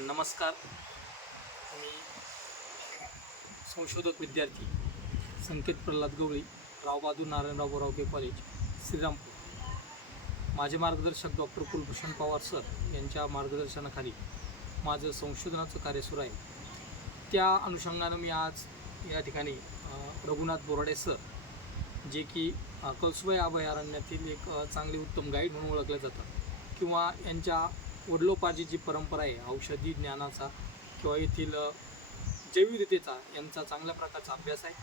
नमस्कार. मी संशोधक विद्यार्थी संकेत प्रल्हाद गवळी, रावबहादूर नारायणराव बोरावके कॉलेज, श्रीरामपूर. माझे मार्गदर्शक डॉक्टर कुलभूषण पवार सर यांच्या मार्गदर्शनाखाली माझं संशोधनाचं कार्य सुरू आहे. त्या अनुषंगानं मी आज या ठिकाणी रघुनाथ बोराडे सर, जे की कळसुबाई अभयारण्यातील एक चांगले उत्तम गाईड म्हणून ओळखले जातात, किंवा यांच्या वडिलोपार्जित जी परंपरा आहे औषधी ज्ञानाचा किंवा येथील जैवविविधतेचा, यांचा चांगल्या प्रकारचा अभ्यास आहे.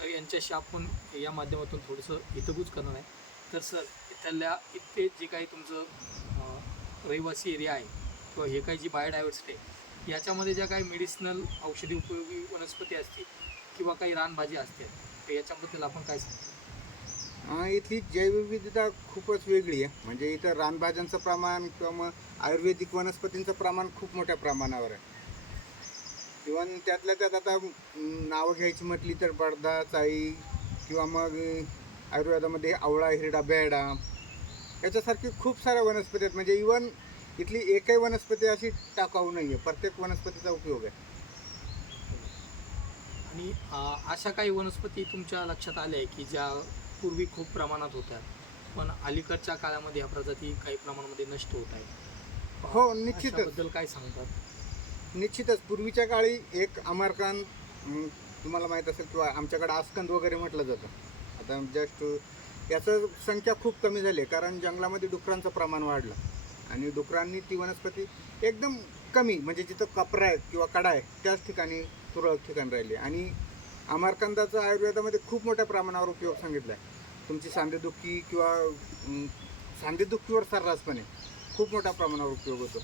तर यांच्याशी आपण या माध्यमातून थोडंसं हितगुज करणार आहे. तर सर, इथे जे काही तुमचं रहिवासी एरिया आहे किंवा हे काही जी बायोडायव्हर्सिटी आहे, याच्यामध्ये ज्या काही मेडिसिनल औषधी उपयोगी वनस्पती असतील किंवा काही रानभाजी असतील, तर याच्याबद्दल आपण काय सांगतो? इथली जैवविविधता खूपच वेगळी आहे. म्हणजे इथं रानभाज्यांचं प्रमाण किंवा मग आयुर्वेदिक वनस्पतींचं प्रमाण खूप मोठ्या प्रमाणावर आहे. इव्हन त्यातल्या त्यात आता नावं घ्यायची म्हटली तर बडदा, चाई किंवा मग आयुर्वेदामध्ये आवळा, हिरडा, बेहडा याच्यासारखी खूप साऱ्या वनस्पती आहेत. म्हणजे इव्हन इथली एकही वनस्पती अशी टाकाऊ नाही आहे, प्रत्येक वनस्पतीचा उपयोग आहे. आणि अशा काही वनस्पती तुमच्या लक्षात आल्या आहे की ज्या पूर्वी खूप प्रमाणात होत्या, पण अलीकडच्या काळामध्ये ह्या प्रजाती काही प्रमाणामध्ये नष्ट होत आहेत? हो, निश्चितच. त्याबद्दल काय सांगतात? निश्चितच. पूर्वीच्या काळी एक अमरकांत, तुम्हाला माहीत असेल, किंवा आमच्याकडे आस्कंद वगैरे म्हटलं जातं. आता जस्ट याचं संख्या खूप कमी झाली आहे, कारण जंगलामध्ये डुकरांचं प्रमाण वाढलं आणि डुकरांनी ती वनस्पती एकदम कमी, म्हणजे जिथं कपरा आहे किंवा कडा आहे त्याच ठिकाणी तुरळक ठिकाण राहिली. आणि अमरकांदाचा आयुर्वेदामध्ये खूप मोठ्या प्रमाणावर उपयोग सांगितला आहे. तुमची सांधेदुखी किंवा सांधेदुखीवर सर्रासपणे खूप मोठ्या प्रमाणावर उपयोग होतो.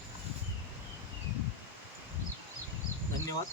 धन्यवाद.